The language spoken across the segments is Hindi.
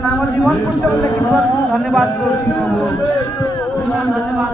नाम जीवन पुण्य उल्लेखित धन्यवाद धन्यवाद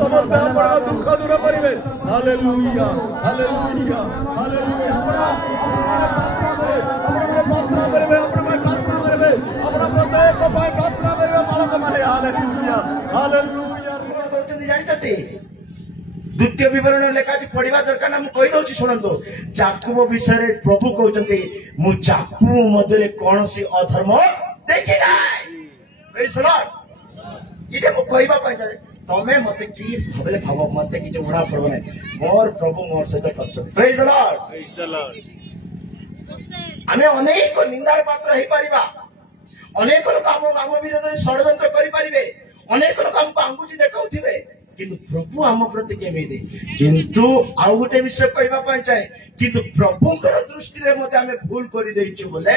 समस्त दुख दूर करेंगे। हालेलुया हालेलुया हालेलुया द्वितीय विवरण लेखा पढ़ा दरकार मुझे कहीदे शुणु जाकुब विषय प्रभु कहते जाकुब मध्य कौन सी अधर्म देखी ना कहवाई चाहे तमें मत कि भाव मत कि उड़ा पड़ो ना मोर प्रभु मोर सहित आम अनेक निंदार पात्र हो पार अनेक लोग आम विरोध में षड्यंत्र करें अनेक लोग आमको आंगुठी देखा किंतु प्रभु आम प्रति केमिति किंतु आउ गोटे विषय कहवाई चाहे किंतु प्रभुंकर दृष्टि में आम भूल कर बोले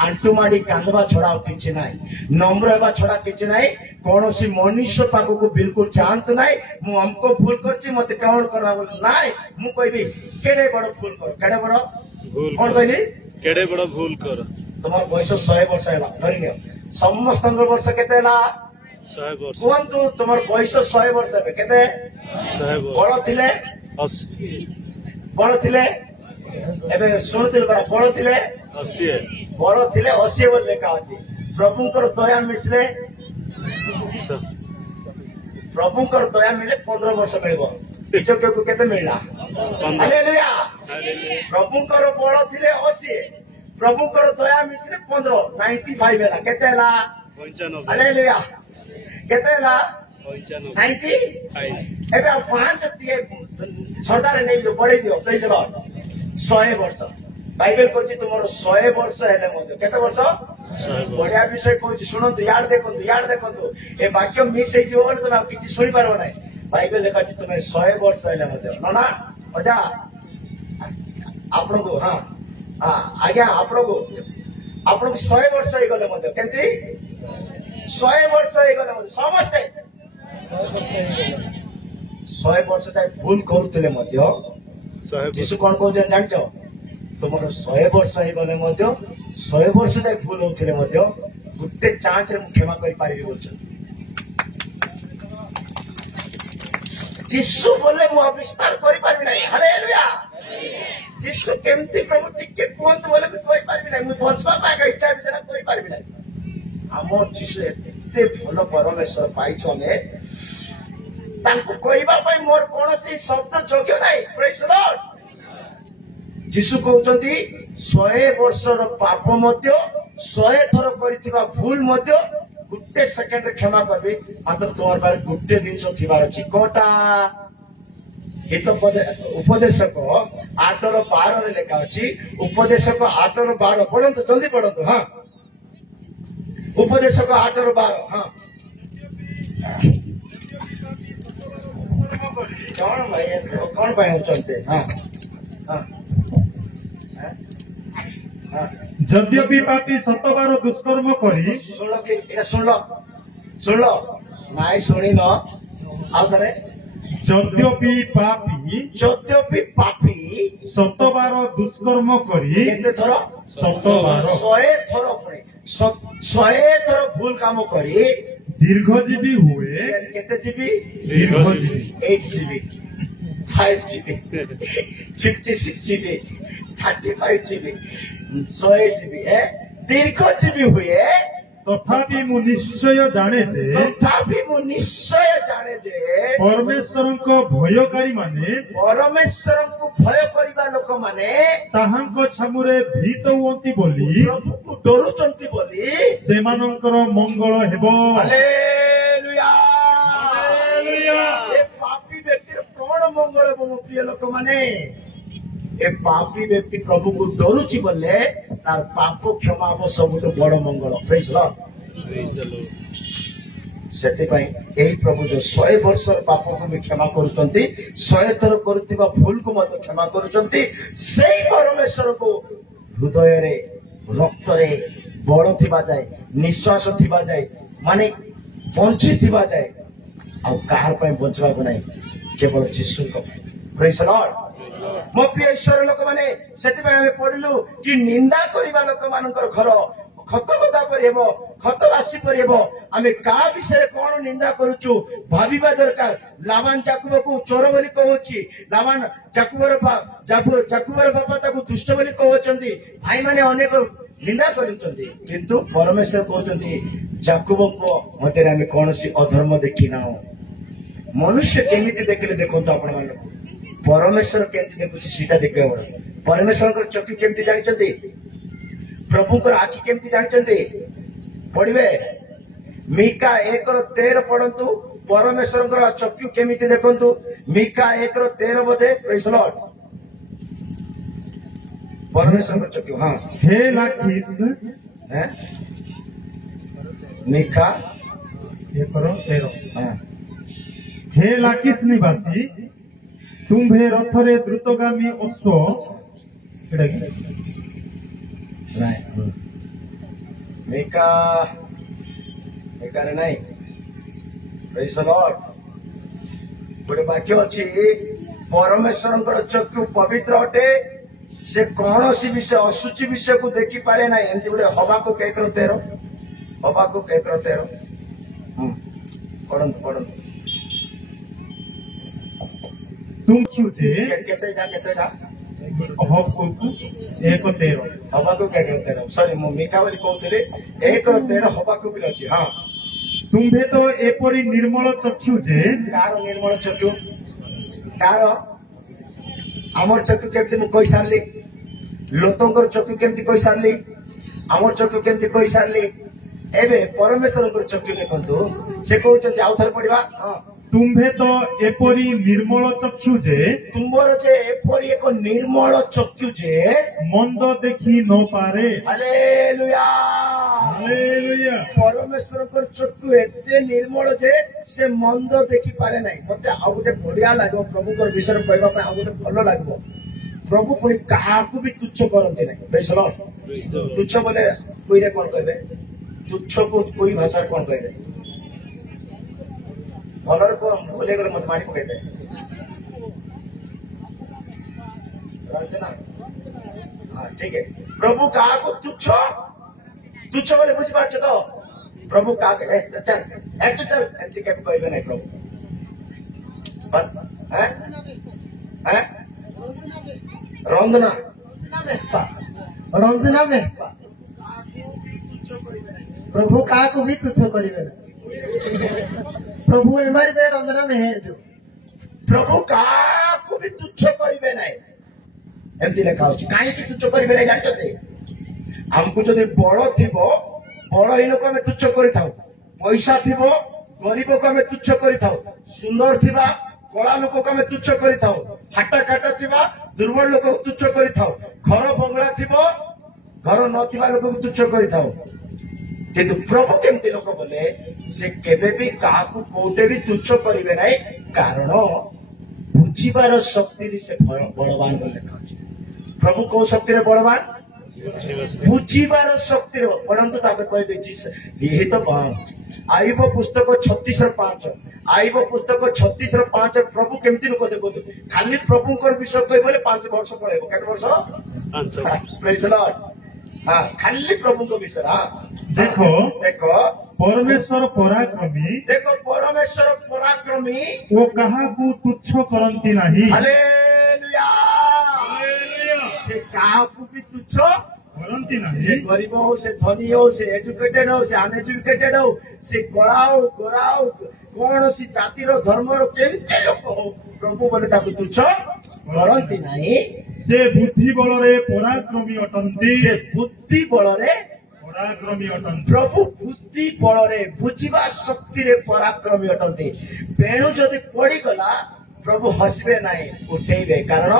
आंटू माड़ी कांदवा छड़ा किसी ना नम्र होगा छड़ा किसी ना कौन सी मनुष्य पाखक बिल्कुल चाहतु ना हमको भूल कर मत कौन करवा ना मुझे केड़े बड़ भूल कर केड़े बड़ कौन कहली केड़े बड़ भूल कर तुम बयस 100 वर्ष है धरी समस्त वर्ष केते कहतु तुम बयस 100 वर्ष है केते बड़ थिले बड़ थिले एबे सुनुथिल बड़ थिले 80 बड़ थिले 80 बोल लेखा अछि प्रभुंकर दया मिसले प्रभुंकर दया मिले 15 वर्ष मिलबो इजके को केते मिलला हालेलुया प्रभुंकर बड़ थिले 80 प्रभुंकर दया मिसले 15 95 हैला केते हैला 95 हालेलुया केते हैला 95 एबे 5 सरदार नै जो बढै दियो प्रेज लॉर्ड 100 वर्ष बाइबल कहछि तुमर 100 वर्ष हेले मध्य केते वर्ष बढ़िया विषय कहछि सुनंतु यार देखंतु ए वाक्य मिस हे जिवो बोले तुम किछि सुनि पारबो नै बाइबल लेखाछि तुमे 100 वर्ष हेले मध्य ना अजा आपन को हां हां आज्ञा आपन को 100 वर्ष हे गले मध्य केंति 100 वर्ष हे गले मध्य समस्त 100 वर्ष तक भूल करूतले मध्य जीसु कोन को जानछो तुमर 100 वर्ष हो गले 100 वर्ष जाए भूल होते गोटे चांस क्षमा कर पारि जीशु बोले मु विस्तार कर हालेलुया जीशु केमती प्रभु टिके कहतु बोले कहि पारि नै मु बचबा पाए इच्छा विषय कहि पारि नै आम जीशु एते भल परमेश्वर पाइछ ने तांको कहबा पई मोर कोनोसी शब्द योग्य नै प्रेज द लॉर्ड जीशु कहते 100 वर्षर पाप 100 थर कर भूल गोटे सेकेंड क्षमा करबी मात्र तुम पार गोटे जिनस थीबार अछि कोटा हित उपदेशक 8:12 रे लेखा अछि उपदेशक 8:12 पढ़ंतु जल्दी पढ़ंतु हां उपदेशक 8:12 हां कौन भाई चलते हां हां यद्यपि पापी 7 बार दुष्कर्म करी सुन लो नाई शुणी न आउे यद्यपि पापी 7 बार दुष्कर्म करी केते थर 7 बार 100 थर भूल काम करी दीर्घजीवी हुए केते जीवी दीर्घजीवी 8 जीवी 5 जीवी 56 जीवी 35 जीवी 100 जीवी दीर्घजीवी हुए तथापि मु निश्चय जाने जे तथापि मु निश्चय जाने जे परमेश्वरଙ୍କ भयकारी माने परमेश्वर को भय करवा लोक माने ताहाଙ୍କ छामुरे भीत हुଅନ୍ତି ବୋଲି प्रभु को डरुचंती बोली ସେମାନଙ୍କର ମଙ୍ଗଳ ହେବ। Hallelujah hallelujah. ए पापी व्यक्ति कौन मंगल हो मो प्रिय लोक माने ए पापी व्यक्ति प्रभु को डरुची बोले तार पाप क्षमा हो सबुठ बड़ मंगल। Praise lord. Praise the Lord. ସେଥିପାଇଁ ଏହି ପ୍ରଭୁ ଯୋଉ 100 ବର୍ଷର ପାପକୁ ବି କ୍ଷମା କରୁଛନ୍ତି, 100 ଥର କରୁଥିବା ଭୁଲକୁ ମଧ୍ୟ କ୍ଷମା କରୁଛନ୍ତି, ସେଇ ପରମେଶ୍ୱରକୁ ହୃଦୟରେ ରକ୍ତରେ ବଳ ଥିବା ଯାଏ, ନିଶ୍ୱାସ ଥିବା ଯାଏ, ମାନେ ବଞ୍ଚିଥିବା ଯାଏ ଆଉ କାହାର ପାଇଁ ବଞ୍ଚିବାକୁ ନାହିଁ, କେବଳ ଯୀଶୁଙ୍କ ପାଇଁ। ପ୍ରେଜ୍ ଦ ଲର୍ଡ। ମୋ ପ୍ରିୟ ଈଶ୍ୱର ଲୋକମାନେ, ସେଥିପାଇଁ ଆମେ ପଢିଲୁ କି ନିନ୍ଦା କରିବା ଲୋକମାନଙ୍କର ଘର ଖତ ଗଦା ପରି ହେବ, ଖତ ରାଶି ପରି ହେବ। ଆମେ କାହା ବିଷୟରେ କଣ ନିନ୍ଦା କରୁଛୁ ଭାବିବା ଦରକାର। ଲାବାନ ଯାକୁବକୁ ଚୋର ବୋଲି କହୁଛି, ଲାବାନ ଯାକୁବର ବାପା ତାକୁ ଦୁଷ୍ଟ ବୋଲି କହୁଛନ୍ତି, ଭାଇମାନେ ଅନେକ ନିନ୍ଦା କରୁଛନ୍ତି, କିନ୍ତୁ ପରମେଶ୍ୱର କହୁଛନ୍ତି ଯାକୁବଙ୍କ ମଧ୍ୟରେ ଆମେ କୌଣସି ଅଧର୍ମ ଦେଖିନାହୁଁ। ମନୁଷ୍ୟ କେମିତି ଦେଖିଲେ ଦେଖନ୍ତୁ ଆପଣମାନଙ୍କୁ, ପରମେଶ୍ୱର କେମିତି ଦେଖୁଛି ସେଇଟା ଦେଖିବ। ପରମେଶ୍ୱରଙ୍କର ଚକ୍ଷୁ କେମିତି ଜାଣିଛନ୍ତି, ପ୍ରଭୁଙ୍କର ଆଖି କେମିତି ଜାଣିଛନ୍ତି, ପଢିବେ ମିକା 1:13 ପଢନ୍ତୁ। ପରମେଶ୍ୱରଙ୍କର ଚକ୍ଷୁ କେମିତି ଦେଖନ୍ତୁ, ମିକା 1:13 ବୋଧେ। ପ୍ରେଜ୍ ଦ ଲର୍ଡ। ପରମେଶ୍ୱରଙ୍କ ଚକ୍ଷୁ, ହଁ हे लाखिस ମିକା 1:13 ହଁ हे लाखिस निवासी तुम्भे रथरे द्रुतगामी अश्व एटा कि ନାଇଁ ମିକାରେ ନାଇଁ। ପ୍ରେଜ୍ ଦ ଲର୍ଡ। ଗୋଟେ ବାକ୍ୟ ଅଛି, ପରମେଶ୍ୱରଙ୍କର ଚକ୍ଷୁ ପବିତ୍ର ଅଟେ, ସେ କୌଣସି ବିଷୟ ଅଶୁଚି ବିଷୟକୁ ଦେଖିପାରେ ନାହିଁ। ଏମିତି ଗୋଟେ ହବାକୁ 1:13 ହବାକୁ 1:13 ପଢନ୍ତୁ ପଢନ୍ତୁ। तुम छुजे କେତେଟା हबकुक 1:13 ହବାକୁ 1:13 ସରି ମୁଁ ମିକା ବୋଲି କହୁଥିଲି, 1:13 ହବାକୁ ବି ଅଛି। ହଁ तुम्भे तो एपरी निर्मल चक्षु जे କାହାର ନିର୍ମଳ ଚକ୍ଷୁ, କାହାର ଆମର ଚକ୍ଷୁ କେମିତି ମୁଁ କହିସାରିଲି, ଲୋକଙ୍କର ଚକ୍ଷୁ କେମିତି କହିସାରିଲି, ଆମର ଚକ୍ଷୁ କେମିତି କହିସାରିଲି। ଏବେ ପରମେଶ୍ୱରଙ୍କର ଚକ୍ଷୁ ଦେଖନ୍ତୁ, ସେ କହୁଛନ୍ତି ଆଉ ଥରେ ପଢିବା। ହଁ तुम्भे तो एपरी निर्मल चक्षु जे ତୁମର ଯେ ଏପରି ଏକ ନିର୍ମଳ ଚକ୍ଷୁ ଯେ मंद देखी न पारे। ହାଲେଲୁୟା। हालेलुया। ପରମେଶ୍ୱରଙ୍କର ଚକ୍ଷୁ ଏତେ ନିର୍ମଳ ଯେ ସେ ମନ୍ଦ ଦେଖିପାରେ ନାହିଁ। ମତେ ଆଉ ଗୋଟେ ବଢିଆ ଲାଗିବ ପ୍ରଭୁଙ୍କର ବିଷୟରେ କହିବା ପାଇଁ, ଆଉ ଗୋଟେ ଭଲ ଲାଗିବ। ପ୍ରଭୁ ପୁଣି କାହାକୁ ବି ତୁଚ୍ଛ କରନ୍ତି ନାହିଁ। ପ୍ରେଜ୍ ଦ ଲର୍ଡ। ତୁଚ୍ଛ ବୋଲେ କୁଇରେ କଣ କହିବେ, ତୁଚ୍ଛକୁ କୁଇ ଭାଷାରେ କଣ କହିବେ, ଭଲରେ କୁହ, ଭୁଲି ଗଲେ ମତେ ମାରି ପକେଇବେ। ଠିକ ପ୍ରଭୁ କାହାକୁ ତୁଚ୍ଛ ତୁଚ୍ଛ ବୋଲି ବୁଝିପାରୁଛ ତ? ପ୍ରଭୁ କାହାକୁ ଏମିତି କେବେ କହିବେ ନାହିଁ ପ୍ରଭୁ। ରନ୍ଦନା ରନ୍ଦନା ବେ प्रभु काको भी तुच्छ करिवे ना। प्रभु एमारी बे रंजना में है जो प्रभु काको भी तुच्छ करिवे नाही एमती लेखा होछि। काहे कि तुच्छ करिवे नाही जानते? हमको जदि बड़ थिबो, बड़हीन को हमें तुच्छ करिथाउ, पैसा थिबो गरीब को हमें तुच्छ करिथाउ, सुंदर थिबा कला लोक को हमें तुच्छ करिथाउ, हाटा काटा थिबा दुर्बल लोक को तुच्छ करिथाउ, घर बंगला थिबो घर नथिबा लोक को तुच्छ करिथाउ। किंतु प्रभु केमती लोक बोले से केबे भी काहाकू कोटे भी तुच्छ करिवे नाही, कारण बुझिबार शक्ति से बलवान बोले लिखा अछि। प्रभु को शक्ति रे बलवान, बुझिबार शक्ति रे। परंतु ताके कहि देछि यही तो आईब पुस्तक 36:5 आईब पुस्तक 36:5 प्रभु केमती लोक देखो खाली प्रभुଙ୍କର विषय कहि बोले 5 वर्ष पळेबो। केते वर्ष? 5। Praise the Lord. हां खाली प्रभुଙ୍କ विषय। हां देखो देखो परमेश्वर पराक्रमी, देखो परमेश्वर पराक्रमी वो काहाकू तुच्छ करंती नाही। हालेलुया। से काहाकू भी तुच्छ କରନ୍ତି से ନାହିଁ गरीब हो से धनी हो से एजुकेटेड हो से अनएजुकेटेड हो से कला हो गोरा हो कौन सी जातिर धर्मर केमिति लोक हो प्रभु बोले ताकू तुच्छ करती नहीं ସେ ବୁଦ୍ଧି ବଳରେ ପରାକ୍ରମୀ ଅଟନ୍ତି से बुद्धि बଳରେ ପରାକ୍ରମୀ ଅଟନ୍ତି प्रभु बुद्धि बଳରେ बुझिबा शक्ति रे पराक्रमी अटंती बेणु जदि पड़ीगला प्रभु हसबे नहीं उठेबे कारण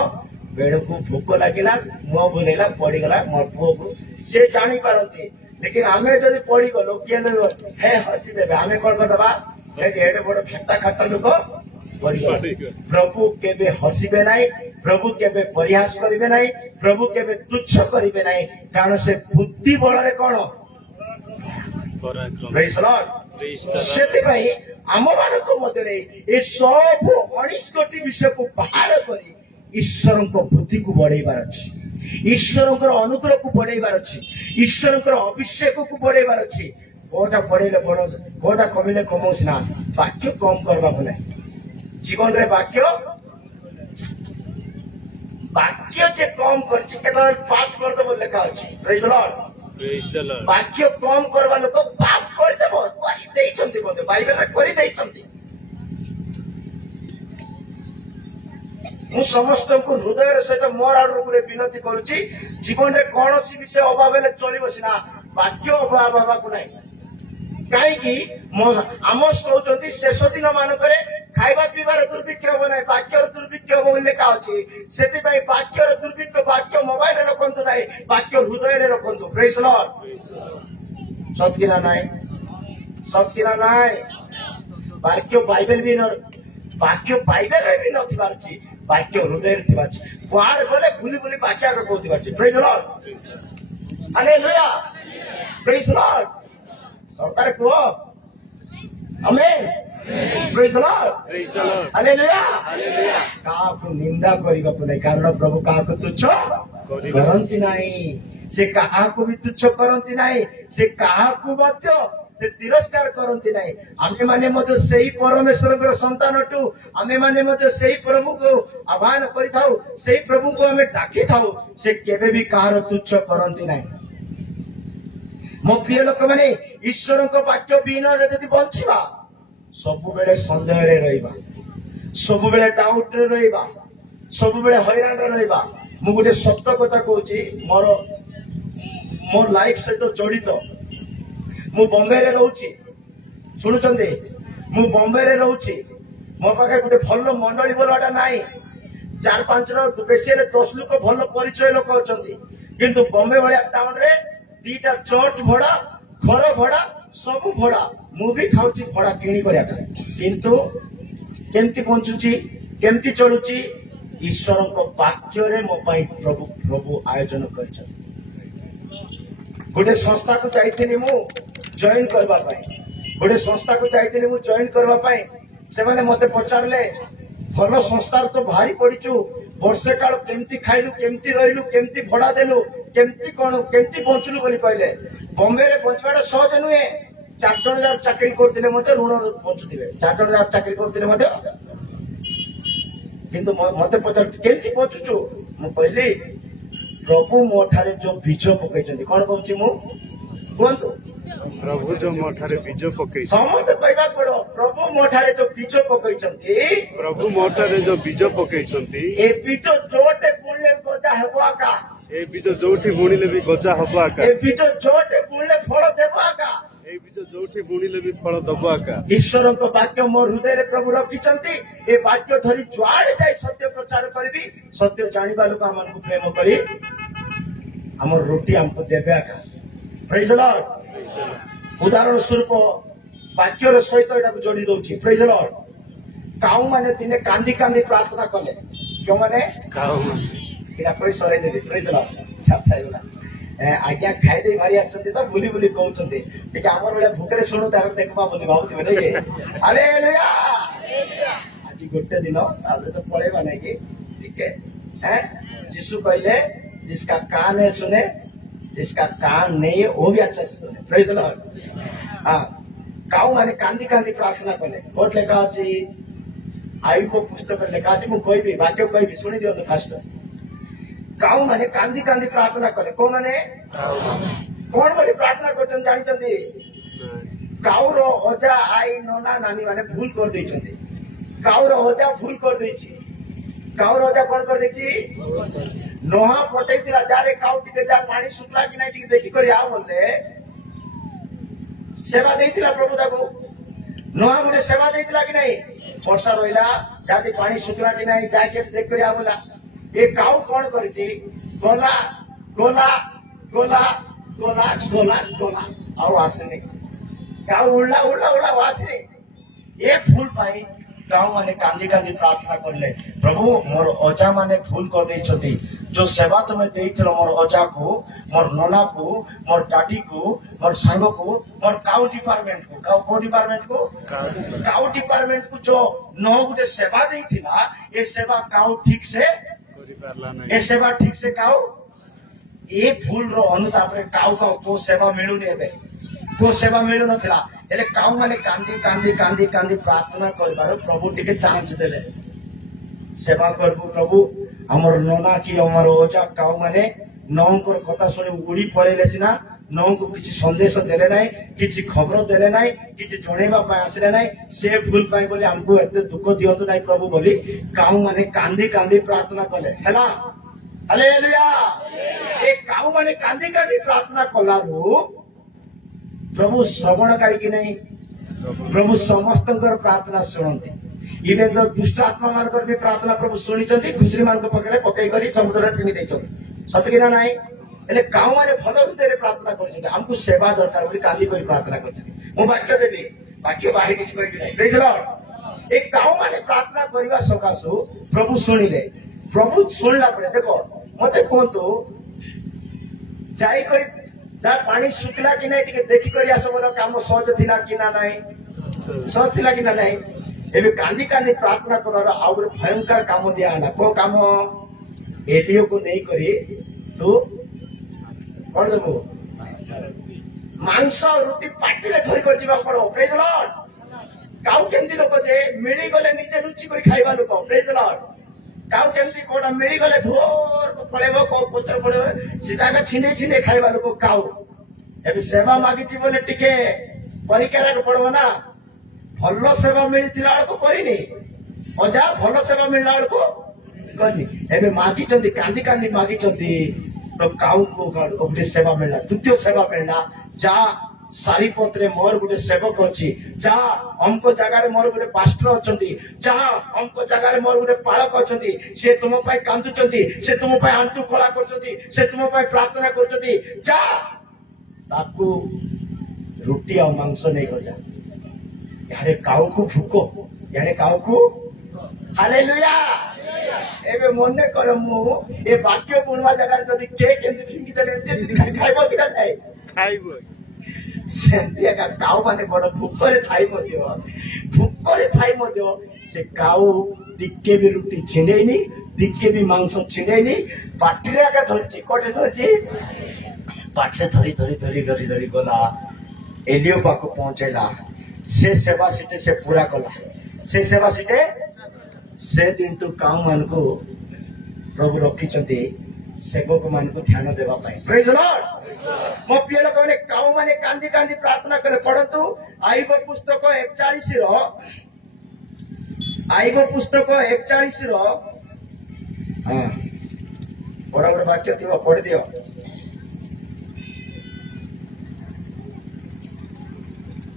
बेणु को भोक लगिला मुह बुलेला पड़ीगला मो पुओ को से जानी पारती लेकिन आमे जदि पड़ीगलो किए हे हसीदेबे आमे कौन करदबा एडे बड़ फेटा खाटा लोक पड़ीगला प्रभु केबे हसीबे नहीं प्रभु केबे परिहास करिबे नहीं प्रभु केबे तुच्छ करिबे नहीं कारण से बुद्धि बଳରେ कौन पराक्रम Praise the Lord. ସେଥିପାଇଁ ଆମମାନଙ୍କ ମଧ୍ୟରେ ଏ ସବୁ 19 କୋଟି ବିଷୟକୁ ବାହାର କରି ଈଶ୍ୱରଙ୍କ ବୁଦ୍ଧିକୁ ବଢେଇବାର ଅଛି ଈଶ୍ୱରଙ୍କର ଅନୁଗ୍ରହକୁ ବଢେଇବାର ଅଛି ଈଶ୍ୱରଙ୍କର ଅଭିଷେକକୁ ବଢେଇବାର ଅଛି କୋଉଟା ବଢେଇଲେ ବଢ କୋଉଟା କମିଲେ କମଉଛି ନା ବାକ୍ୟ କମ କରିବାକୁ ନାହିଁ ଜୀବନରେ ବାକ୍ୟ ଯେ କମ କରିଛି କେତେବେଳେ ପାପ କରିଦେବ ଲେଖା ଅଛି Praise the Lord. Praise the Lord. ବାକ୍ୟ କମ କରିବା ଲୋକ ପାପ କରିଦେବ କରିଦେଇଛନ୍ତି ମଧ୍ୟ ବାଇବେଲରେ କରିଦେଇଛନ୍ତି ମୁଁ ସମସ୍ତଙ୍କୁ ହୃଦୟର ସହିତ ମୋର ଆଡୁ ଗୋଟେ ବିନତି କରୁଛି ଜୀବନରେ କୌଣସି ବିଷୟ ଅଭାବ ହେଲେ ଚଳିବ ସିନା ବାକ୍ୟ ଅଭାବ ହେବାକୁ ନାହିଁ କାହିଁକି ଆମ କହୁଛନ୍ତି ଶେଷ ଦିନ ମାନଙ୍କରେ ଖାଇବା ପିଇବାର ଦୁର୍ଭିକ୍ଷ ହବ ନାହିଁ ବାକ୍ୟର ଦୁର୍ଭିକ୍ଷ ହବ ବୋଲି ଲେଖା ଅଛି ସେଥିପାଇଁ ବାକ୍ୟର ଦୁର୍ଭିକ୍ଷ ବାକ୍ୟ ମୋବାଇଲରେ ରଖନ୍ତୁ ନାହିଁ ବାକ୍ୟ ହୃଦୟରେ ରଖନ୍ତୁ ପ୍ରେଜ୍ ଦ ଲର୍ଡ ସତ୍କିନା ନାହିଁ ସତ୍କିନା ନାହିଁ ବାକ୍ୟ ବାଇବେଲ ବି ବାକ୍ୟ ବାଇବେଲରେ ବି ନଥିବାର ଅଛି ବାକ୍ୟ ହୃଦୟରେ ଥିବାର ଅଛି କୁଆଡେ ଗଲେ ବୁଲି ବୁଲି ବାକ୍ୟ ଆଗ କହୁଥିବାର ଅଛି ପ୍ରେଜ୍ ଦ ଲର୍ଡ ହାଲେଲୁୟା ପ୍ରେଜ୍ ଦ ଲର୍ଡ ସରକାର କୁହ ଆମେନ୍ Praise the Lord. Praise the Lord. Hallelujah. Hallelujah. କାହାକୁ ନିନ୍ଦା କରିବାକୁ ନାହିଁ କାରଣ ପ୍ରଭୁ କାହାକୁ ତୁଚ୍ଛ କରନ୍ତି ନାହିଁ ସେ କାହାକୁ ବି ତୁଚ୍ଛ କରନ୍ତି ନାହିଁ ସେ କାହାକୁ ମଧ୍ୟ ସେ ତିରସ୍କାର କରନ୍ତି ନାହିଁ ଆମେମାନେ ମଧ୍ୟ ସେହି ପରମେଶ୍ୱରଙ୍କର ସନ୍ତାନଠୁ ଆମେମାନେ ମଧ୍ୟ ସେହି ପ୍ରଭୁକୁ ଆହ୍ୱାନ କରିଥାଉ ସେହି ପ୍ରଭୁଙ୍କୁ ଆମେ ଡାକିଥାଉ ସେ କେବେ ବି କାହାର ତୁଚ୍ଛ କରନ୍ତି ନାହିଁ ମୋ ପ୍ରିୟ ଲୋକମାନେ ଈଶ୍ୱରଙ୍କ ବାକ୍ୟ ବିହୀନରେ ଯଦି ବଞ୍ଚିବା ସବୁବେଳେ ସନ୍ଦେହରେ ରହିବା ସବୁବେଳେ ଡାଉଟରେ ରହିବା ସବୁବେଳେ ହଇରାଣରେ ରହିବା ମୁଁ ଗୋଟେ ସତ କଥା କହୁଛି ମୋର ଲାଇଫ ସହିତ ଜଡିତ ମୁଁ ବମ୍ବେରେ ରହୁଛି ଶୁଣୁଛନ୍ତି ମୁଁ ବମ୍ବେରେ ରହୁଛି ମୋ ପାଖରେ ଗୋଟେ ଭଲ ମଣ୍ଡଳୀ ବୋଲଟା ନାହିଁ 4-5 ବେଶୀ ହେଲେ 10 ଲୋକ ଭଲ ପରିଚୟ ଲୋକ ଅଛନ୍ତି କିନ୍ତୁ ବମ୍ବେ ଭଳିଆ ଟାଉନରେ 2ଟା ଚର୍ଚ୍ଚ ଭଡା ଘର ଭଡା ସବୁ ଭଡା ମୁଁ ବି ଖାଉଛି ଭଡା କିଣି କରିବା କିନ୍ତୁ କେମିତି ବଞ୍ଚୁଛି କେମିତି ଚଳୁଛି ଈଶ୍ୱରଙ୍କ ବାକ୍ୟରେ ମୋ ପାଇଁ ପ୍ରଭୁ ଆୟୋଜନ କରିଛନ୍ତି ଗୋଟେ ସଂସ୍ଥାକୁ ଯାଇଥିଲି ମୁଁ ଜଏନ୍ କରିବା ପାଇଁ ଗୋଟେ ସଂସ୍ଥାକୁ ଯାଇଥିଲି ମୁଁ ଜଏନ୍ କରିବା ପାଇଁ ସେମାନେ ମତେ ପଚାରିଲେ ଭଲ ସଂସ୍ଥାରେ ତ ଭାରି ପଡିଛୁ ବର୍ଷେ କାଳ କେମିତି ଖାଇଲୁ କେମିତି ରହିଲୁ କେମିତି ଭଡା ଦେଲୁ କେମିତି କଣ କେମିତି ବଞ୍ଚିଲୁ ବୋଲି କହିଲେ ବମ୍ବେରେ ବଞ୍ଚିବାଟା ସହଜ ନୁହେଁ 4 ଜଣ ଯାକ ଚାକିରି କରୁଥିଲେ ମଧ୍ୟ ଋଣ ବଞ୍ଚୁଥିବେ 4 ଜଣ ଯାକ ଚାକିରି କରୁଥିଲେ ମଧ୍ୟ କିନ୍ତୁ ମତେ ପଚାରୁଛି କେମିତି ବଞ୍ଚୁଛୁ ମୁଁ କହିଲି ପ୍ରଭୁ ମୋ ଠାରେ ଯୋଉ ବୀଜ ପକେଇଛନ୍ତି କଣ କହୁଛି ମୁଁ କୁହନ୍ତୁ ପ୍ରଭୁ ଯୋଉ ମୋ ଠାରେ ବୀଜ ପକେଇଛନ୍ତି ସମସ୍ତେ କହିବାକୁ ପଡିବ ପ୍ରଭୁ ମୋ ଠାରେ ଯୋଉ ବୀଜ ପକେଇଛନ୍ତି ପ୍ରଭୁ ମୋ ଠାରେ ଯୋଉ ବୀଜ ପକେଇଛନ୍ତି ଏ ବୀଜ ଯୋଟେ ବୁଣିଲେ ଗଜା ହେବ ଆକା ଏ ବୀଜ ଯୋଉଠି ବୁଣିଲେ ବି ଗଜା ହବ ଆକା ଏ ବୀଜ ଯୋଟେ ବୁଣିଲେ ଫଳ ଦେବ ଆକା এই বীজ ଯୋଉଠି ବୁଣିଲେ ବି ଫଳ ଦବ ଆକା ଈଶ୍ୱରଙ୍କ ବାକ୍ୟ ମୋ ହୃଦୟରେ ପ୍ରଭୁ ରଖିଛନ୍ତି ଏ ବାକ୍ୟ ଧରି ଯୁଆଡେ ଯାଇ ସତ୍ୟ ପ୍ରଚାର କରିବି ସତ୍ୟ ଜାଣିବା ଲୋକ ଆମକୁ ପ୍ରେମ କରି ଆମର ରୁଟି ଆମକୁ ଦେବେ ଆକା ପ୍ରେଜ୍ ଦ ଲର୍ଡ ଉଦାହରଣ ସ୍ୱରୂପ ବାକ୍ୟର ସହିତ ଏଟାକୁ ଯୋଡି ଦଉଛି ପ୍ରେଜ୍ ଦ ଲର୍ଡ କାଉ ମାନେ ଦିନେ କାନ୍ଦି କାନ୍ଦି ପ୍ରାର୍ଥନା କଲେ କେଉଁମାନେ ଏଇଟା କହି ସରାଇ ଦେବି ପ୍ରେଜ୍ ଦ ଲର୍ଡ ଛାପଛା ହେଇଗଲା ଆଜ୍ଞା ଖାଇଦେଇ ମାରି ଆସିଛନ୍ତି ତ ବୁଲି ବୁଲି କହୁଛନ୍ତି ଟିକେ ଆମର ଭଳିଆ ଭୋକରେ ଶୁଣୁ ତାପରେ ଦେଖିବା ବୋଲି ଭାବୁଥିବେ ନାଇଁ ହାଲେଲୁୟା ଆଜି ଗୋଟେ ଦିନ ତାପରେ ତ ପଳେଇବା ନାଇଁ କି ଟିକେ ଯୀଶୁ କହିଲେ जिसका कान है सुने जिसका कान नहीं है वो भी अच्छा से सुने प्रेज द लॉर्ड हाँ काऊ माने कांदी कांदी प्रार्थना कले कोट लेखा अछि आयुब पुस्तक लेखा अछि मु कहबी वाक्य कहबी सुनि दियो तो फास्ट काऊ माने कांदी कांदी प्रार्थना करे को माने कौन बोली प्रार्थना करछन जानिछन्ती काऊर अजा आई नना नानी माने भूल कर देइछन्ती काऊर अजा भूल कर देइछि काऊर अजा कोन कर देइछि नोहा पटेइतिला जारे काऊ टिके जा पानी सुकला कि नै टिके देखि करी आ बोलले सेवा देइतिला प्रभु ताको नोहा गुटे सेवा देइतिला कि नै वर्षा रहिला जाति पानी सुकला कि नै जाके देख करी आ बोला ये काऊ कौन करिछि गोला गोला गोला गोला गोला गोला आउ आसने काऊ उड़ला उड़ला उड़ला आसने ये फूल पाई काऊ माने कांदी कांदी प्रार्थना करले प्रभु मोर अजा माने भूल कर देइछथि जो सेवा तुमे देइथिलो मोर अजा को मोर नना को मोर डाडी को मोर संग को मोर काऊ डिपार्टमेंट को काऊ डिपार्टमेंट को काऊ डिपार्टमेंट को जो नौ गुटे सेवा देइथिला ये सेवा काऊ ठीक से ए सेवा ठीक से काऊ ए फूल रो अनुताप रे काऊ को सेवा मिलुनी एबे को सेवा मिलु नथिला एले काऊ माने कांदी कांदी कांदी कांदी प्रार्थना करबार प्रभु टिके चांस देले सेवा करबो प्रभु हमर नना की हमर ओजा काऊ माने नौकर कथा सुनी उड़ी पड़ेले सिना नौ को किसी संदेश देले नाही किसी खबर देले नाही किसी जणेबा पाए आसले नाही से भूल पाए बोले हमको एते दुख दियंतु नाही प्रभु बोली काऊ माने कांदी कांदी प्रार्थना कले हैला हालेलुया ए काऊ माने कांदी कांदी प्रार्थना कलारू प्रभु श्रवणकारी कि नहीं प्रभु समस्त प्रार्थना शुणती इवे तो दुष्ट आत्मा मानकर भी प्रार्थना प्रभु शुणी घुसरी मान पाखे पकई कर समुद्र टिंगी देते सत कि ना नाई एले काऊ माने भल हृदय प्रार्थना करछन्ते हमको सेवा दरकार बोली काली करी प्रार्थना करछन्ते मु वाक्य देबी वाक्य बाहिर किछ करबी नै प्रेज लॉर्ड एक काऊ माने प्रार्थना करबा सकासु प्रभु शुणिले प्रभु शुणला परे देखो मते कोंतो जाई करी ना पानी सुकला कि नै टिके देखि करी आसो मोर काम सहज थिला कि ना नै सहज थिला कि ना नै एबे कांदी कांदी प्रार्थना करर आ भयंकर काम दिया हला को काम एलियो को नहीं करी तो कौन देबो मांस रुटी पाटिले धरी कर जीवा पड़ो प्रेज लॉर्ड काऊ केमती लोक जे मिली गले निजे लुचि करी खाइबा लोक प्रेज लॉर्ड काऊ केमती कोडा मिली गले धोर को पळेबो को पुत्र पळेबो सीधा का छिने छिने खाइबा लोक काऊ एबे सेवा मागी जीवने टिके परिकारा को पड़ो ना भलो सेवा मिलिथिला को करिनी अजा भलो सेवा मिलला को करनी एबे मागी चंदी कांदी कांदी मागी चंदी तो काऊ को गोटे सेवा मिलला द्वितीय सेवा मिलला जा सारीपत्रे मोर गोटे सेवक अछि जा हमको जगह मोर गोटे पास्टर अछंती जा हमको जगह मोर गोटे पालक अछंती से तुम पाई कांदुचंती से तुम पाई आंटू खला करचंती से तुम पाई प्रार्थना करचंती जा ताकू रोटी और मांस नहीं कर जा यारे काऊ को भूको यारे काऊ को हालेलुया एबे मने कर मु ए वाक्य पुनवा जगह जदी के केंति फिंगी देले एते खाइबो कि नै खाइबो सेंती का काऊ माने बड़ भूकरे थाई मदियो भूकरे थाई मदियो से काऊ टिके भी रुटी छिंडेनी टिके भी मांस छिंडेनी पाटिरे का धरची कोटे धरची पाटले धरी धरी धरी धरी धरी गला एलियो पाको पहुंचेला से सेवा सीटे से पूरा कला से सेवा सीटे से दिन टू काऊ मान को प्रभु रखिचंती सेवक मान को ध्यान देवा पाए प्रेज लॉर्ड मो प्रिय लोक माने काऊ माने कांदी कांदी प्रार्थना करे पढंतु आईब पुस्तक 41 रो आईब पुस्तक 41 रो हां बड़ा बड़ा वाक्य थिबा पढि दियो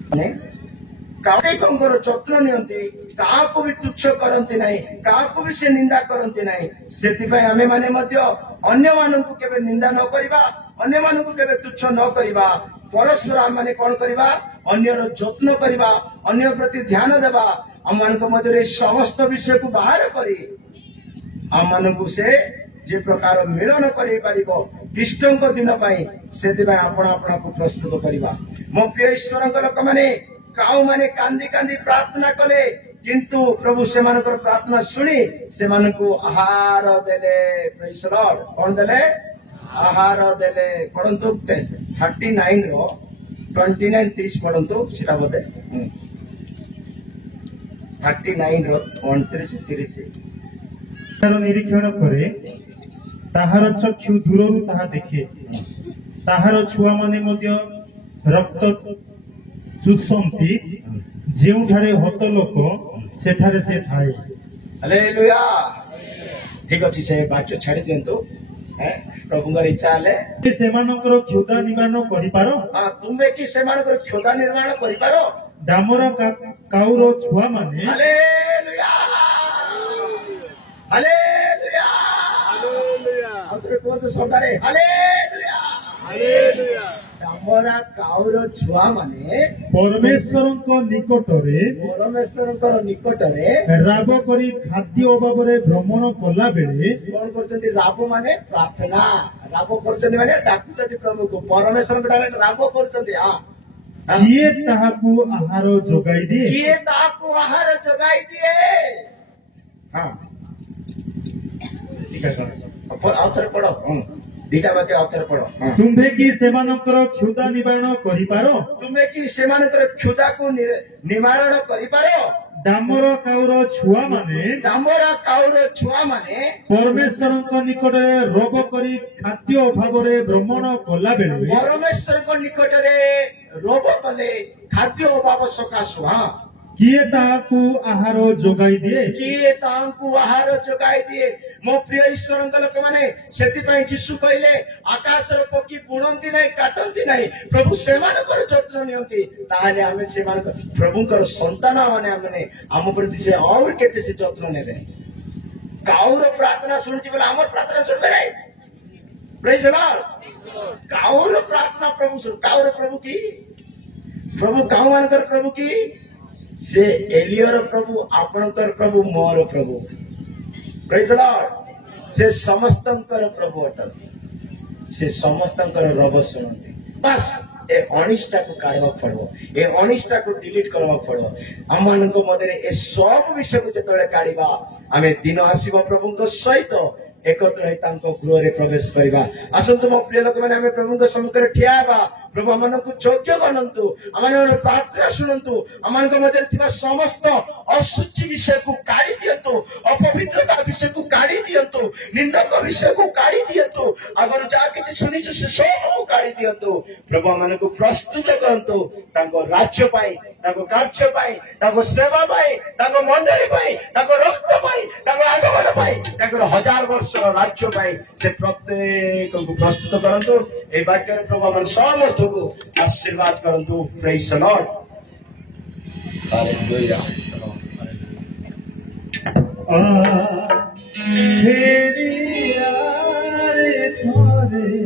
माने काउंकर जत्न नियंती काको भी तुच्छ करंती नहीं काको भी से निंदा करंती नहीं सेति भाई हमें माने मध्य अन्य मानकु केबे निंदा न करिबा अन्य मानकु केबे तुच्छ न करिबा परस्पर हम माने कोन करिबा अन्य रो जत्न करिबा अन्य प्रति ध्यान देबा हम मानक मध्य समस्त विषय को बाहर करी हम मानकु से जे प्रकार मिलन करि पारिबो कृष्णक दिन पाई सेति भाई आपण आपण को प्रस्तुत करिबा मो प्रिय ईश्वरक लोक माने काऊ माने कांदी कांदी प्रार्थना कले किंतु प्रभु से मानकर प्रार्थना सुनी से मानको आहार देले प्रेज द लॉर्ड कोन देले आहार देले पढंतु 39 रो 29 30 पढंतु सेटा बोले 39 रो 29 30 निरीक्षण करे ତାହାର ଚକ୍ଷୁ ଦୂରରୁ ତାହା ଦେଖେ, ତାହାର ଛୁଆମାନେ ମଧ୍ୟ ରକ୍ତ ଚୁଷନ୍ତି, ଯେଉଁଠାରେ ହତ ଲୋକ ସେଠାରେ ସେ ଥାଏ। ହାଲେଲୁୟା। ଠିକ ଅଛି, ସେ ବାକ୍ୟ ଛାଡି ଦିଅନ୍ତୁ। ପ୍ରଭୁଙ୍କର ଇଚ୍ଛା ହେଲେ ସେମାନଙ୍କର କ୍ଷୁଧା ନିବାରଣ କରିପାର, ତୁମେ କି ସେମାନଙ୍କର କ୍ଷୁଧା ନିର୍ମାଣ କରିପାର। ଡାମର କାଉର ଛୁଆମାନେ ହାଲେଲୁୟା, ହାଲେଲୁୟା। ଆଉଥରେ କୁହନ୍ତୁ ସନ୍ଧ୍ୟାରେ ହାଲେଲୁୟା। ଡାମରା କାଉର ଛୁଆ ମାନେ ପରମେଶ୍ୱରଙ୍କ ନିକଟରେ ରାବ କରି ଖାଦ୍ୟ ଅଭାବରେ ଭ୍ରମଣ କଲା ବେଳେ କଣ କରୁଛନ୍ତି? ରାବ ମାନେ ପ୍ରାର୍ଥନା। ରାବ କରୁଛନ୍ତି ମାନେ ଡାକୁଛନ୍ତି ପ୍ରଭୁକୁ। ପରମେଶ୍ୱରଙ୍କ ଡାଇରେକ୍ଟ ରାବ କରୁଛନ୍ତି। କିଏ ତାହାକୁ ଆହାର ଯୋଗାଇ ଦିଏ? କିଏ ତାହାକୁ ଆହାର ଯୋଗାଇ ଦିଏ? ଆଉଥରେ ପଢ, ଦିଟା ବାକ୍ୟ ଆଉଥରେ ପଢ। ତୁମ୍ଭେ କି ସେମାନଙ୍କର କ୍ଷୁଧା ନିବାରଣ କରିପାର, ତୁମେ କି ସେମାନଙ୍କର କ୍ଷୁଧାକୁ ନିବାରଣ କରିପାର। ଡାମର କାଉର ଛୁଆମାନେ ପରମେଶ୍ୱରଙ୍କ ନିକଟରେ ରୋଗ କରି ଖାଦ୍ୟ ଅଭାବରେ ଭ୍ରମଣ କଲା ବେଳେ ପରମେଶ୍ୱରଙ୍କ ନିକଟରେ ରୋଗ କଲେ ଖାଦ୍ୟ ଅଭାବ ସକାଶୁ କିଏ ତାହାକୁ ଆହାର ଯୋଗାଇ ଦିଏ? କିଏ ତାହାଙ୍କୁ ଆହାର ଯୋଗାଇ ଦିଏ? ମୋ ପ୍ରିୟ ଈଶ୍ୱରଙ୍କ ଲୋକମାନେ, ସେଥିପାଇଁ ଯୀଶୁ କହିଲେ ଆକାଶର ପକ୍ଷୀ ବୁଣନ୍ତି ନାହିଁ, କାଟନ୍ତି ନାହିଁ, ପ୍ରଭୁ ସେମାନଙ୍କର ଯତ୍ନ ନିଅନ୍ତି। ତାହେଲେ ଆମେ ସେମାନଙ୍କ ପ୍ରଭୁଙ୍କର ସନ୍ତାନ ମାନେ ଆମ ପ୍ରତି ସେ ଆହୁରି କେତେ ସେ ଯତ୍ନ ନେବେ। କାଉର ପ୍ରାର୍ଥନା ଶୁଣୁଛି ବୋଲେ ଆମର ପ୍ରାର୍ଥନା ଶୁଣିବେ ନାହିଁ। ପ୍ରେଜ୍ ଦ ଲର୍ଡ। କାଉର ପ୍ରାର୍ଥନା ପ୍ରଭୁ ଶୁଣୁ। କାଉର ପ୍ରଭୁ କି? ପ୍ରଭୁ କାଉ ମାନଙ୍କର ପ୍ରଭୁ କି? ସେ ଏଲିୟର ପ୍ରଭୁ, ଆପଣଙ୍କର ପ୍ରଭୁ, ମୋର ପ୍ରଭୁ। ପ୍ରେଜ୍ ଦ ଲର୍ଡ। ସେ ସମସ୍ତଙ୍କର ପ୍ରଭୁ ଅଟନ୍ତି। ସେ ସମସ୍ତଙ୍କର ରବ ଶୁଣନ୍ତି। ବାସ୍ ଏ ଅନିଷ୍ଠାକୁ କାଢିବାକୁ ପଡିବ, ଏ ଅନିଷ୍ଠାକୁ ଡିଲିଟ୍ କରିବାକୁ ପଡିବ। ଆମମାନଙ୍କ ମଧ୍ୟରେ ଏ ସବୁ ବିଷୟକୁ ଯେତେବେଳେ କାଢିବା, ଆମେ ଦିନ ଆସିବ ପ୍ରଭୁଙ୍କ ସହିତ एकत्र होई तांको गृहरे प्रवेश करिबा। आसंतु मो प्रिय लोकमाने आमे प्रभुଙ୍କ सम्मुखରେ ଠିଆ ହେବା। प्रभु ଆମମାନଙ୍କୁ ଯୋଗ୍ୟ କରନ୍ତୁ, ଆମମାନଙ୍କ ପ୍ରାର୍ଥନା ଶୁଣନ୍ତୁ, ଆମମାନଙ୍କ ମଧ୍ୟରେ ଥିବା ସମସ୍ତ ଅଶୁଚି ବିଷୟକୁ କାଢି ଦିଅନ୍ତୁ, ଅପବିତ୍ରତା ବିଷୟକୁ କାଢି ଦିଅନ୍ତୁ, ନିନ୍ଦକ ବିଷୟକୁ କାଢି ଦିଅନ୍ତୁ, ଆଗରୁ ଯାହା କିଛି ଶୁଣିଛୁ ସେ ସବୁ କାଢି ଦିଅନ୍ତୁ। ପ୍ରଭୁ ଆମମାନଙ୍କୁ ପ୍ରସ୍ତୁତ କରନ୍ତୁ ତାଙ୍କ ରାଜ୍ୟ ପାଇଁ, ତାଙ୍କ କାର୍ଯ୍ୟ ପାଇଁ, ତାଙ୍କ ସେବା ପାଇଁ, ତାଙ୍କ ମଣ୍ଡଳୀ ପାଇଁ, ତାଙ୍କ ରକ୍ତ ପାଇଁ, ତାଙ୍କ ଆଗମନ ପାଇଁ, ତାଙ୍କର 1000 ବର୍ଷର ରାଜ୍ୟ ପାଇଁ ସେ ପ୍ରତ୍ୟେକଙ୍କୁ ପ୍ରସ୍ତୁତ କରନ୍ତୁ। এই বাক্যের প্রভু আমার সমস্তকে আশীর্বাদ করন্তু। Praise the lord. হালেলুয়া। ফেরিয়া রে